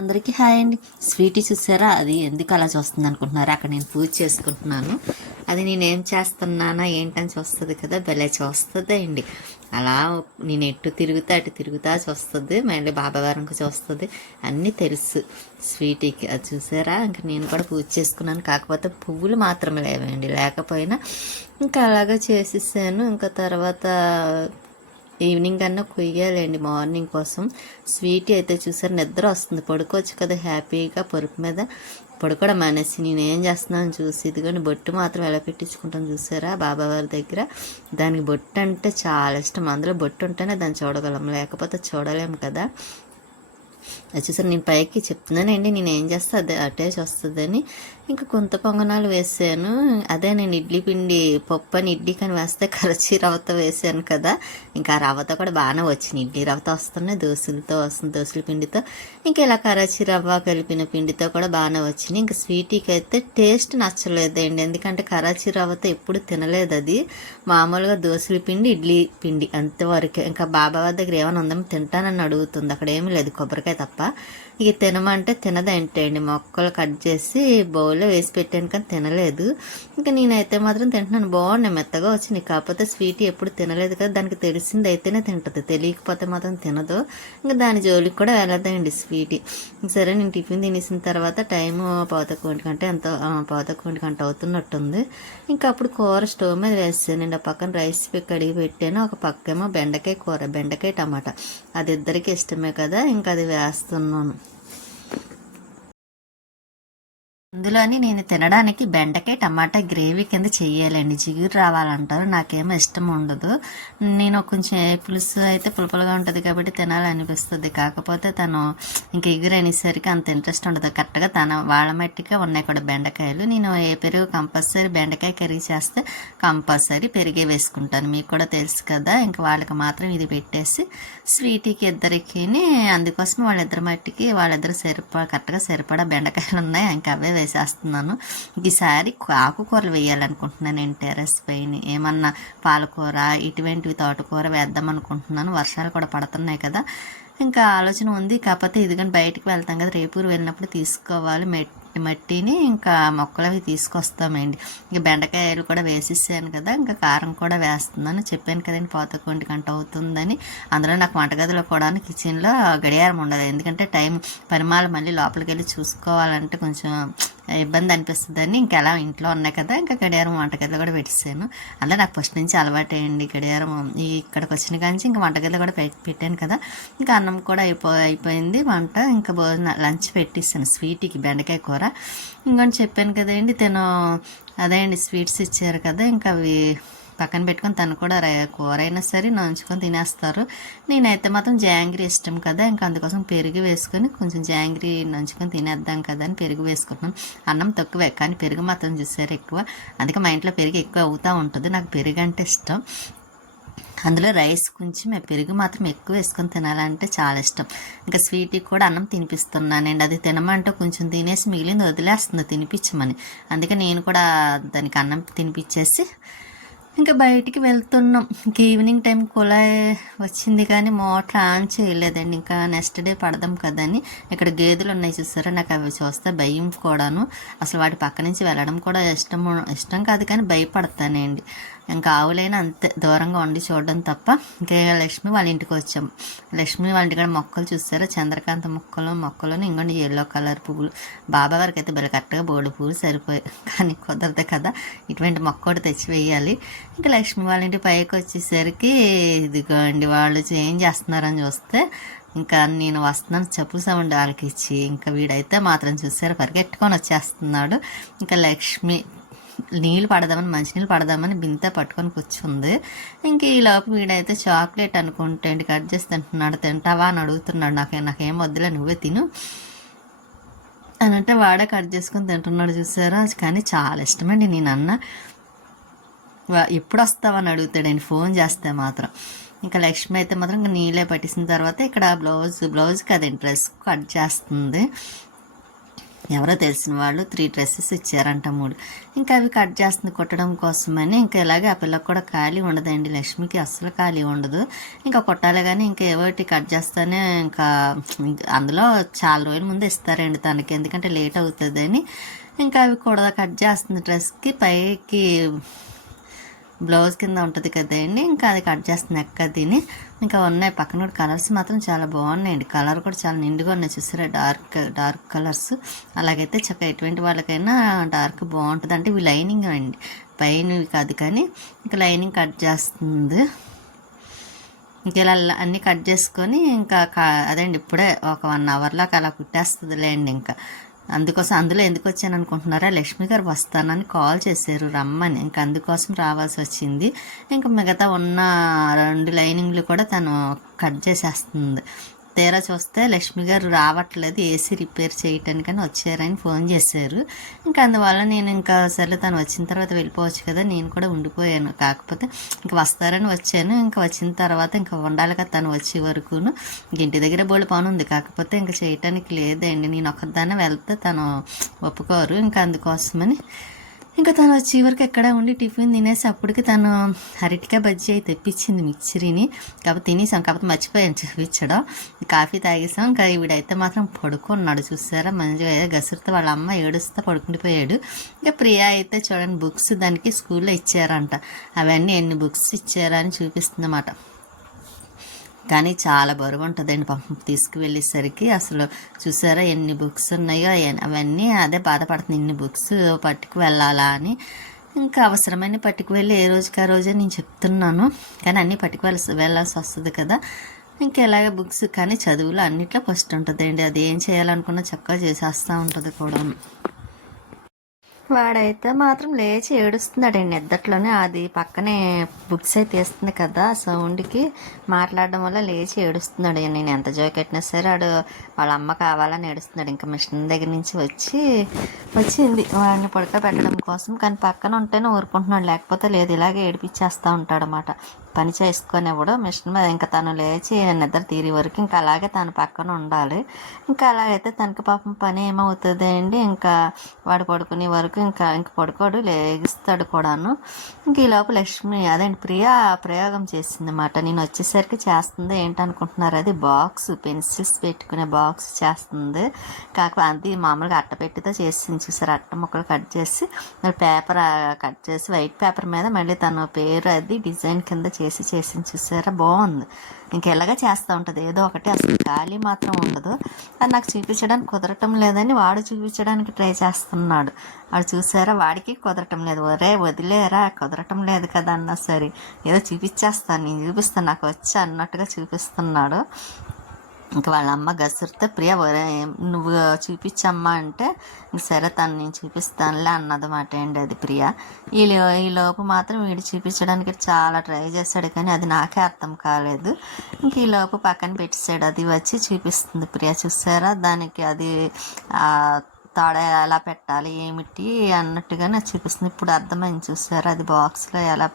అందరికీ హాయ్ అండి. స్వీటీ చూసారా? అది ఎందుకు అలా చూస్తుంది అనుకుంటున్నారా? అక్కడ నేను పూజ చేసుకుంటున్నాను. అది నేను ఏం చేస్తున్నానా? ఏంటని చూస్తుంది కదా భలే చూస్తుంది అండి అలా నేను ఎటు తిరుగుతా అటు తిరుగుతా చూస్తుంది. మళ్ళీ బాబావారంకి చూస్తుంది. అన్నీ తెలుసు స్వీటీకి. అది చూసారా? ఇంకా నేను కూడా పూజ చేసుకున్నాను. కాకపోతే పువ్వులు మాత్రమే లేవండి. లేకపోయినా ఇంకా అలాగే చేసేసాను. ఇంకా తర్వాత ఈవినింగ్ అన్నా కుయ్యాలండి మార్నింగ్ కోసం. స్వీట్ అయితే చూసారు నిద్ర వస్తుంది. పడుకోవచ్చు కదా హ్యాపీగా పరుపు మీద పడుకోవడం మానేసి నేను ఏం చేస్తున్నాను చూసి ఇదిగోని బొట్టు మాత్రం ఎలా పెట్టించుకుంటాను చూసారా బాబావారి దగ్గర. దానికి బొట్టు అంటే చాలా ఇష్టం. అందులో బొట్టు ఉంటేనే దాన్ని చూడగలం లేకపోతే చూడలేము కదా. చూసారు నేను పైకి చెప్తున్నానండి నేను ఏం చేస్తా అదే అటాచ్ వస్తుందని. ఇంకా కొంత పొంగనాలు వేసాను. అదే నేను ఇడ్లీ పిండి పప్పు అని ఇడ్లీ కానీ వేస్తే కరచి రవ్వతో వేసాను కదా. ఇంకా ఆ రవ్వతో కూడా బాగానే వచ్చింది ఇడ్లీ రవ్వతో వస్తున్నాయి దోశలతో వస్తుంది దోశల పిండితో. ఇంకా ఇలా కరచి రవ్వ కలిపిన పిండితో కూడా బాగానే వచ్చింది ఇంకా స్వీటీకి అయితే టేస్ట్ నచ్చలేదండి. ఎందుకంటే కరాచీ రవ్వతో ఎప్పుడు తినలేదు అది. మామూలుగా దోశల పిండి ఇడ్లీ పిండి అంతవరకే. ఇంకా బాబా దగ్గర ఏమైనా ఉందని తింటానని అడుగుతుంది. అక్కడ ఏమీ లేదు. కొబ్బరికాయ తప్ప ఇక తినమంటే తినదంటేయండి మొక్కలు కట్ చేసి బౌల్లో వేసి పెట్టాను కానీ తినలేదు. ఇంకా నేనైతే మాత్రం తింటున్నాను. బాగున్నాయి మెత్తగా వచ్చినాయి. కాకపోతే స్వీట్ ఎప్పుడు తినలేదు కదా. దానికి తెలిసింది అయితేనే తింటుంది. తెలియకపోతే మాత్రం తినదు. ఇంకా దాని జోలికి కూడా వెళ్ళదండి స్వీట్. సరే నేను టిఫిన్ తినేసిన తర్వాత టైం పావుతకు కంటే గంట ఎంత పావుతకు ఒంటి గంట అవుతున్నట్టుంది. ఇంకా అప్పుడు కూర స్టవ్ మీద వేసానండి ఆ పక్కన రైస్ కడిగి పెట్టాను. ఒక పక్కేమో బెండకాయ కూర బెండకాయ టమాటా. అది ఇద్దరికి ఇష్టమే కదా. ఇంకా అది వేస్తున్నాను. అందులోని నేను తినడానికి బెండకాయ టమాటా గ్రేవీ కింద చేయాలండి జిగురు రావాలంటారు నాకేమో ఇష్టం ఉండదు. నేను కొంచెం పులుసు అయితే పులుపులుగా ఉంటుంది కాబట్టి తినాలనిపిస్తుంది. కాకపోతే తను ఇంక ఎగురు అనేసరికి అంత ఇంట్రెస్ట్ ఉండదు. కరెక్ట్గా తన వాళ్ళ మట్టిగా ఉన్నాయి కూడా బెండకాయలు. నేను ఏ పెరుగు కంపల్సరీ బెండకాయ కర్రీ చేస్తే కంపల్సరీ పెరిగే వేసుకుంటాను. మీకు కూడా తెలుసు కదా ఇంకా వాళ్ళకి మాత్రం ఇది పెట్టేసి స్వీటీకి ఇద్దరికి అందుకోసం వాళ్ళిద్దరి మట్టికి వాళ్ళిద్దరు సరిపడా కరెక్ట్గా సరిపడా బెండకాయలు ఉన్నాయి ఇంకా అవే వేసేస్తున్నాను. ఈసారి ఆకుకూరలు వేయాలనుకుంటున్నాను నేను టెర్రస్ పైన. ఏమన్నా పాలకూర ఇటువంటివి తోటకూర వేద్దాం అనుకుంటున్నాను. వర్షాలు కూడా పడుతున్నాయి కదా. ఇంకా ఆలోచన ఉంది. కాకపోతే ఇదిగని బయటికి వెళ్తాం కదా. రేపూరు వెళ్ళినప్పుడు తీసుకోవాలి. మెట్ మట్టిని ఇంకా మొక్కలు అవి తీసుకొస్తామండి. ఇంకా బెండకాయలు కూడా వేసేసాను కదా ఇంకా కారం కూడా వేస్తున్నాను. చెప్పాను కదండి పోతకొంటి గంట అవుతుందని. అందులో నాకు వంటగదిలో కూడా కిచెన్లో గడియారం ఉండదు. ఎందుకంటే టైం పరిమాలు మళ్ళీ లోపలికి వెళ్ళి చూసుకోవాలంటే కొంచెం ఇబ్బంది అనిపిస్తుందని ఇంకెలా ఇంట్లో ఉన్నాయి కదా ఇంకా గడియారం వంటగదిలో కూడా పెట్టేశాను. అలా నాకు ఫస్ట్ నుంచి అలవాటు అయ్యండి గడియారం ఇక్కడికి వచ్చిన కానీ ఇంకా వంటగదిలో కూడా పెట్టాను కదా. ఇంకా అన్నం కూడా అయిపో అయిపోయింది వంట. ఇంకా భోజనం లంచ్ పెట్టేసాను స్వీట్కి బెండకాయ కూర. ఇంకొని చెప్పాను కదండి తను అదే అండి స్వీట్స్ ఇచ్చారు కదా ఇంకా అవి పక్కన పెట్టుకొని తను కూడా కూర అయినా సరే నంచుకొని తినేస్తారు. నేనైతే మాత్రం జాంగ్రీ ఇష్టం కదా ఇంకా అందుకోసం పెరుగు వేసుకొని కొంచెం జాంగ్రీ నంచుకొని తినేద్దాం కదా అని పెరుగు వేసుకుంటున్నాను. అన్నం తక్కువే కానీ పెరుగు మాత్రం చూసారు ఎక్కువ. అందుకే మా ఇంట్లో పెరుగు ఎక్కువ అవుతూ ఉంటుంది నాకు పెరుగు అంటే ఇష్టం. అందులో రైస్ కొంచెం పెరుగు మాత్రం ఎక్కువ వేసుకొని తినాలంటే చాలా ఇష్టం. ఇంకా స్వీట్కి కూడా అన్నం తినిపిస్తున్నానండి అది తినమంటే కొంచెం తినేసి మిగిలింది వదిలేస్తుంది తినిపించమని. అందుకే నేను కూడా దానికి అన్నం తినిపించేసి ఇంకా బయటికి వెళ్తున్నాం. ఇంకా ఈవినింగ్ టైం కుళాయి వచ్చింది కానీ మోటార్ ఆన్ చేయలేదండి. ఇంకా నెక్స్ట్ డే పడదాం కదని ఇక్కడ గేదెలు ఉన్నాయి చూసారా? నాకు అవి చూస్తే భయం కూడాను. అసలు వాటి పక్క నుంచి వెళ్ళడం కూడా ఇష్టం ఇష్టం కాదు కానీ భయపడతానండి ఇంకా ఆవులైనా అంతే దూరంగా ఉండి చూడడం తప్ప. ఇంకా లక్ష్మి వాళ్ళ ఇంటికి వచ్చాం. లక్ష్మి వాళ్ళ ఇంటికాడ మొక్కలు చూసారా? చంద్రకాంత మొక్కలు మొక్కలు ఇంకొండి ఎల్లో కలర్ పువ్వులు. బాబా వారికి అయితే బిల్ల కరెక్ట్గా బోర్డు పువ్వులు సరిపోయాయి. కానీ కుదరదు కదా. ఇటువంటి మొక్క ఒకటి తెచ్చి వేయాలి. ఇంకా లక్ష్మి వాళ్ళ ఇంటి పైకి వచ్చేసరికి ఇదిగోండి వాళ్ళు ఏం చేస్తున్నారని చూస్తే ఇంకా నేను వస్తున్నాను చెప్పు సౌండ్ వాళ్ళకి ఇచ్చి ఇంకా వీడైతే మాత్రం చూసారు పరిగెట్టుకొని వచ్చేస్తున్నాడు. ఇంకా లక్ష్మి నీళ్ళు పడదామని మంచినీళ్ళు పడదామని బింత పట్టుకొని కూర్చుంది. ఇంక ఈ లోపు వీడైతే చాక్లెట్ అనుకుంటే కట్ చేసి తింటున్నాడు తింటావా అని అడుగుతున్నాడు. నాకు నాకేం వద్దులే నువ్వే తిను అని అంటే వాడే కట్ చేసుకొని తింటున్నాడు చూసారా? కానీ చాలా ఇష్టమండి నేను అన్న ఎప్పుడు వస్తావని అడుగుతాడు. నేను ఫోన్ చేస్తే మాత్రం. ఇంకా లక్ష్మి అయితే మాత్రం ఇంకా నీళ్ళే పట్టేసిన తర్వాత ఇక్కడ బ్లౌజ్ బ్లౌజ్ కదండి డ్రెస్ కట్ చేస్తుంది. ఎవరో తెలిసిన వాళ్ళు త్రీ డ్రెస్సెస్ ఇచ్చారంట మూడు. ఇంకా అవి కట్ చేస్తుంది కుట్టడం కోసమని. ఇంకా ఇలాగే ఆ పిల్లకి కూడా ఖాళీ ఉండదండి. లక్ష్మికి అస్సలు ఖాళీ ఉండదు. ఇంకా కుట్టాలి కానీ ఇంకా ఏవోటి కట్ చేస్తానే ఇంకా అందులో చాలా రోజుల ముందు ఇస్తారండి తనకి. ఎందుకంటే లేట్ అవుతుందని. ఇంకా అవి కూడా కట్ చేస్తుంది డ్రెస్కి. పైకి బ్లౌజ్ కింద ఉంటుంది కదండి ఇంకా అది కట్ చేస్తుంది ఎక్క తిని ఇంకా ఉన్నాయి పక్కన కూడా కలర్స్ మాత్రం చాలా బాగున్నాయండి. కలర్ కూడా చాలా నిండుగా ఉన్నాయి. చూసారా? Dark dark colours. అలాగైతే చక్క ఎటువంటి వాళ్ళకైనా డార్క్ బాగుంటుంది. అంటే ఇవి లైనింగ్ అండి. పైన కాదు కానీ ఇంకా లైనింగ్ కట్ చేస్తుంది. ఇంకా ఇలా అన్నీ కట్ చేసుకొని ఇంకా కా- అదేండి ఇప్పుడే ఒక వన్ అవర్లాగా అలా కుట్టేస్తుందిలేండి ఇంకా. అందుకోసం అందులో ఎందుకు వచ్చాను అనుకుంటున్నారా? లక్ష్మి గారు వస్తానని కాల్ చేశారు. రమ్మని. ఇంకా అందుకోసం రావాల్సి వచ్చింది. ఇంకా మిగతా ఉన్న రెండు లైనింగ్లు కూడా తను కట్ చేసేస్తుంది. తీరా చూస్తే లక్ష్మి గారు రావట్లేదు ఏసీ రిపేర్ చేయటానికని వచ్చారని ఫోన్ చేశారు. ఇంకా అందువల్ల నేను ఇంకా సరే తను వచ్చిన తర్వాత వెళ్ళిపోవచ్చు కదా నేను కూడా ఉండిపోయాను. కాకపోతే ఇంకా వస్తారని వచ్చాను. ఇంకా వచ్చిన తర్వాత ఇంకా ఉండాలి కదా తను వచ్చే వరకును. ఇంక ఇంటి దగ్గర బోళ్ళు పని ఉంది. కాకపోతే ఇంకా చేయటానికి లేదండి. నేను ఒక్కదాన్నే వెళ్తే తను ఒప్పుకోరు. ఇంకా అందుకోసమని ఇంకా తను వచ్చి వరకు ఎక్కడ ఉండి టిఫిన్ తినేసి అప్పటికి తను అరటికాయ బజ్జీ అయితే తెప్పించింది మిక్చరీని. కాకపోతే తినేసాం. కాకపోతే మర్చిపోయాను చూపించడం. కాఫీ తాగేసాం. ఇంకా వీడైతే మాత్రం పడుకున్నాడు. చూసారా? మంచిగా ఏదో గసురుతో వాళ్ళ అమ్మ ఏడుస్తూ పడుకుండిపోయాడు. ఇంకా ప్రియా అయితే చూడండి బుక్స్ దానికి స్కూల్లో ఇచ్చారంట. అవన్నీ ఎన్ని బుక్స్ ఇచ్చారని చూపిస్తుందన్నమాట. కానీ చాలా బరువు ఉంటుందండి పాపం. తీసుకువెళ్ళేసరికి అసలు చూసారా ఎన్ని బుక్స్ ఉన్నాయో అవన్నీ అదే బాధపడుతుంది. ఇన్ని బుక్స్ పట్టుకు వెళ్ళాలా అని. ఇంకా అవసరమైన పట్టుకు వెళ్ళి ఏ రోజుకి ఆ రోజే నేను చెప్తున్నాను. కానీ అన్నీ పట్టుకు వెళ్ళ వెళ్ళాల్సి వస్తుంది కదా. ఇంకా ఇలాగే బుక్స్ కానీ చదువులో అన్నిట్లో ఫస్ట్ ఉంటుందండి. అది ఏం చేయాలనుకున్నా చక్కగా చేసేస్తూ ఉంటుంది కూడా వాడైతే మాత్రం లేచి ఏడుస్తున్నాడండి. నిద్దట్లోనే అది పక్కనే బుక్స్ అయితే వేస్తుంది కదా ఆ సౌండ్కి మాట్లాడడం వల్ల లేచి ఏడుస్తున్నాడు. నేను ఎంత జోకెట్టినా సరే వాడు వాళ్ళ అమ్మ కావాలని ఏడుస్తున్నాడు. ఇంకా మిషన్ దగ్గర నుంచి వచ్చి వచ్చింది. వాడిని పడుకోబెట్టడం కోసం. కానీ పక్కన ఉంటేనే ఊరుకుంటున్నాడు. లేకపోతే లేదు ఇలాగే ఏడిపించేస్తూ ఉంటాడు అనమాట పని చేసుకునేవాడు మిషన్ మీద ఇంకా తను లేచి నిద్ర తీరి వరకు ఇంకా అలాగే తన పక్కన ఉండాలి. ఇంకా అలాగైతే తనకి పాపం పని ఏమవుతుంది అండి? ఇంకా వాడు పడుకునే వరకు ఇంకా ఇంక పడుకోడు లేగిస్తాడు కూడాను. ఇంక లోపు లక్ష్మి అదేంటి ప్రియా ప్రయోగం చేసింది అనమాట నేను వచ్చేసరికి చేస్తుంది ఏంటనుకుంటున్నారు? అది బాక్స్ పెన్సిల్స్ పెట్టుకునే బాక్స్ చేస్తుంది. కాకపోతే అది మామూలుగా అట్టపెట్టితో చేసింది చూసారు? అట్ట ముక్కలు కట్ చేసి మరి పేపర్ కట్ చేసి వైట్ పేపర్ మీద మళ్ళీ తన పేరు అది డిజైన్ కింద చేసి చేసింది చూసారా? బాగుంది. ఇంకెలాగా చేస్తూ ఉంటుంది. ఏదో ఒకటి అసలు ఖాళీ మాత్రం ఉండదు. అది నాకు చూపించడానికి కుదరటం లేదని వాడు చూపించడానికి ట్రై చేస్తున్నాడు. వాడు చూసారా? వాడికి కుదరటం లేదు. ఒరే వదిలేరా? కుదరటం లేదు కదా అన్నా సరే. ఏదో చూపించేస్తాను నేను చూపిస్తాను నాకు వచ్చి అన్నట్టుగా చూపిస్తున్నాడు. ఇంకా వాళ్ళ అమ్మ గసురితే ప్రియ ఒరే నువ్వు చూపించమ్మా అంటే ఇంక సరే తను నేను చూపిస్తానులే అన్నదమాట అండి అది ప్రియ. ఈ లో- ఈ లోపు మాత్రం వీడు చూపించడానికి చాలా ట్రై చేశాడు కానీ అది నాకే అర్థం కాలేదు. ఇంక ఈ లోపు పక్కన పెట్టేశాడు అది వచ్చి చూపిస్తుంది ప్రియ. చూసారా? దానికి అది ఆ, తాడ ఎలా పెట్టాలి ఏమిటి అన్నట్టుగా నాకు చూపిస్తుంది. ఇప్పుడు అర్థమైంది చూసారా? అది బాక్స్లో ఎలా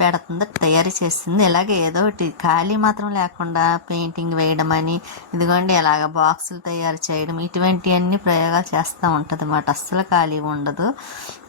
పెడుతుందో తయారు చేస్తుంది. ఇలాగే ఏదో ఒకటి ఖాళీ మాత్రం లేకుండా పెయింటింగ్ వేయడం అని ఇదిగోండి ఇలాగ బాక్సులు తయారు చేయడం ఇటువంటివన్నీ ప్రయోగాలు చేస్తూ ఉంటుంది అన్నమాట. అస్సలు ఖాళీ ఉండదు.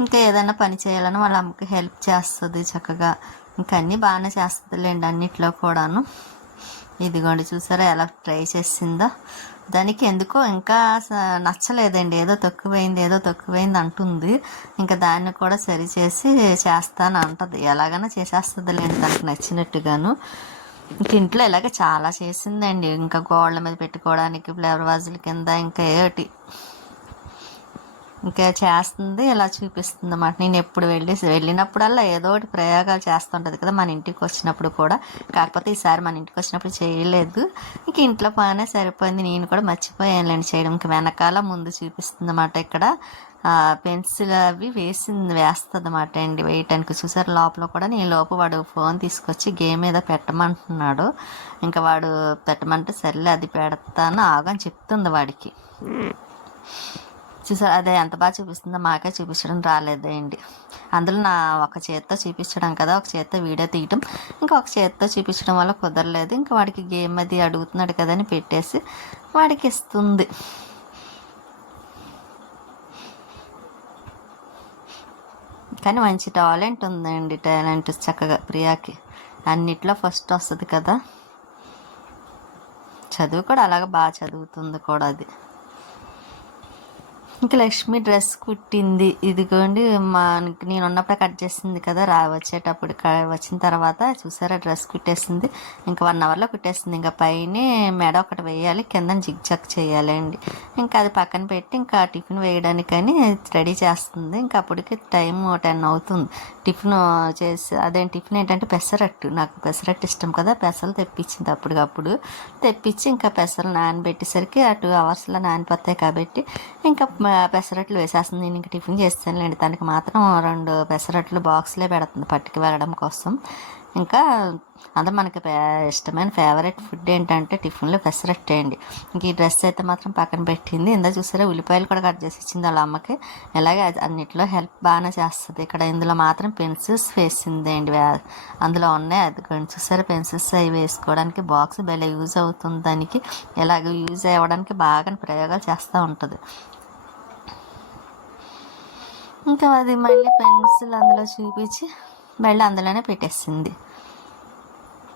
ఇంకా ఏదైనా పని చేయాలని వాళ్ళ అమ్మకి హెల్ప్ చేస్తుంది చక్కగా. ఇంకా అన్నీ బాగానే చేస్తుందిలేండి అన్నిట్లో కూడాను. ఇదిగోండి చూసారా ఎలా ట్రై చేసిందో. దానికి ఎందుకో ఇంకా స- నచ్చలేదండి. ఏదో తక్కువైంది ఏదో తక్కువైంది అంటుంది. ఇంకా దాన్ని కూడా సరి చేసి చేస్తాను అంటది. ఎలాగైనా చేసేస్తుంది చేసేస్తుందిలేండి తనకు నచ్చినట్టుగాను. ఇంక ఇంట్లో ఇలాగే చాలా చేసిందండి. ఇంకా గోళ్ళ మీద పెట్టుకోవడానికి ఫ్లవర్ వాజుల కింద ఇంకా ఏటి. ఇంకా చేస్తుంది ఇలా చూపిస్తుంది అన్నమాట నేను ఎప్పుడు వెళ్ళి వెళ్ళినప్పుడల్లా ఏదో ఒకటి ప్రయోగాలు చేస్తుంటుంది కదా మన ఇంటికి వచ్చినప్పుడు కూడా. కాకపోతే ఈసారి మన ఇంటికి వచ్చినప్పుడు చేయలేదు. ఇంక ఇంట్లో పనే సరిపోయింది. నేను కూడా మర్చిపోయానులేండి చేయడం. ఇంక వెనకాల ముందు చూపిస్తుంది అన్నమాట ఇక్కడ పెన్సిల్ అవి వేసింది వేస్తుంది అన్నమాట అండి వేయటానికి చూసారు లోపల కూడా నేను లోపు వాడు ఫోన్ తీసుకొచ్చి గేమ్ ఏదో పెట్టమంటున్నాడు. ఇంకా వాడు పెట్టమంటే సర్లే అది పెడతాను ఆగని చెప్తుంది వాడికి. చూసారు? అదే ఎంత బాగా చూపిస్తుందో మాకే చూపించడం రాలేదండి. అందులో నా ఒక చేత్తో చూపించడం కదా ఒక చేత్తో వీడియో తీయటం. ఇంకా ఒక చేత్తో చూపించడం వల్ల కుదరలేదు. ఇంకా వాడికి గేమ్ అది అడుగుతున్నాడు కదని పెట్టేసి వాడికి ఇస్తుంది. కానీ మంచి టాలెంట్ ఉందండి టాలెంట్ చక్కగా ప్రియాకి. అన్నిట్లో ఫస్ట్ వస్తుంది కదా. చదువు కూడా అలాగ బాగా చదువుతుంది కూడా అది. ఇంకా లక్ష్మి డ్రెస్ కుట్టింది. ఇదిగోండి మనకి నేను ఉన్నప్పుడు కట్ చేసింది కదా రా వచ్చేటప్పుడు వచ్చిన తర్వాత చూసారా డ్రెస్ కుట్టేసింది. ఇంకా వన్ అవర్లో కుట్టేసింది. ఇంకా పైన మెడ ఒకటి వేయాలి కింద జిగ్ జగ్ చేయాలండి. ఇంకా అది పక్కన పెట్టి ఇంకా టిఫిన్ వేయడానికని రెడీ చేస్తుంది. ఇంకా అప్పటికి టైం టెన్ అవుతుంది. టిఫిన్ చేసి అదే టిఫిన్ ఏంటంటే పెసరట్టు. నాకు పెసరట్టు ఇష్టం కదా పెసలు తెప్పించింది అప్పటికప్పుడు. తెప్పించి ఇంకా పెసలు నానబెట్టేసరికి ఆ టూ అవర్స్లో నానిపోతాయి కాబట్టి ఇంకా పెసరట్లు వేసేస్తుంది. నేను ఇంకా టిఫిన్ చేస్తానులేండి. తనకి మాత్రం రెండు పెసరట్లు బాక్స్లే పెడుతుంది పట్టుకు వెళ్ళడం కోసం. ఇంకా అదే మనకి ఇష్టమైన ఫేవరెట్ ఫుడ్ ఏంటంటే టిఫిన్లో పెసరట్టే అండి. ఇంక ఈ డ్రెస్ అయితే మాత్రం పక్కన పెట్టింది. ఇందా చూసారా ఉల్లిపాయలు కూడా కట్ చేసి ఇచ్చింది వాళ్ళ అమ్మకి. ఇలాగే అన్నిట్లో హెల్ప్ బాగానే చేస్తుంది. ఇక్కడ ఇందులో మాత్రం పెన్సిల్స్ వేసింది అండి అందులో ఉన్నాయి. అది కొంచెం చూసారా పెన్సిల్స్ అవి వేసుకోవడానికి బాక్స్ భలే యూజ్ అవుతుంది దానికి. ఇలాగ యూజ్ అవ్వడానికి బాగా ప్రయోగాలు చేస్తూ ఉంటుంది. ఇంకా అది మళ్ళీ పెన్సిల్ అందులో చూపించి మళ్ళీ అందులోనే పెట్టేసింది.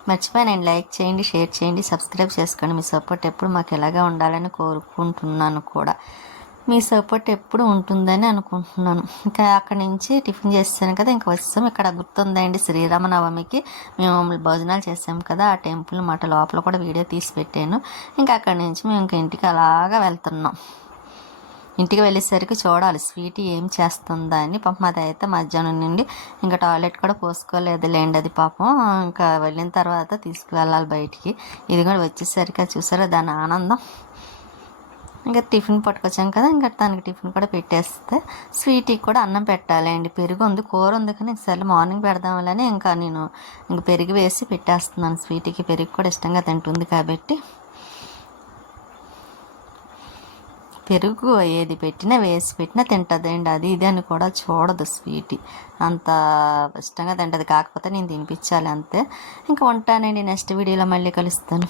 మర్చిపోయానండి లైక్ చేయండి షేర్ చేయండి సబ్స్క్రైబ్ చేసుకోండి. మీ సపోర్ట్ ఎప్పుడు మాకు ఎలాగా ఉండాలని కోరుకుంటున్నాను కూడా. మీ సపోర్ట్ ఎప్పుడు ఉంటుందని అనుకుంటున్నాను. ఇంకా అక్కడి నుంచి టిఫిన్ చేస్తాను కదా ఇంకా వస్తాం ఇక్కడ గుర్తుందండి శ్రీరామనవమికి మేము భోజనాలు చేసాం కదా ఆ టెంపుల్ మాట లోపల కూడా వీడియో తీసి పెట్టాను. ఇంకా అక్కడి నుంచి మేము ఇంకా ఇంటికి అలాగా వెళ్తున్నాం. ఇంటికి వెళ్ళేసరికి చూడాలి స్వీట్ ఏం చేస్తుందా అని. పాపం అది అయితే మధ్యాహ్నం నుండి ఇంకా టాయిలెట్ కూడా పోసుకోలేదు లేండి అది పాపం. ఇంకా వెళ్ళిన తర్వాత తీసుకువెళ్ళాలి బయటికి. ఇది కూడా వచ్చేసరికి అది చూసారా దాని ఆనందం. ఇంకా టిఫిన్ పట్టుకొచ్చాం కదా ఇంకా దానికి టిఫిన్ కూడా పెట్టేస్తే స్వీట్కి కూడా అన్నం పెట్టాలి అండి పెరుగు ఉంది కూర ఉంది కానీ సరే మార్నింగ్ పెడదామని ఇంకా నేను ఇంక పెరుగు వేసి పెట్టేస్తున్నాను. స్వీట్కి పెరుగు కూడా ఇష్టంగా తింటుంది కాబట్టి. పెరుగు ఏది పెట్టినా వేసి పెట్టినా తింటుందండి. అది ఇది అని కూడా చూడదు స్వీట్. అంత ఇష్టంగా తింటది. కాకపోతే నేను తినిపించాలి అంతే. ఇంకా ఉంటానండి నెక్స్ట్ వీడియోలో మళ్ళీ కలుస్తాను.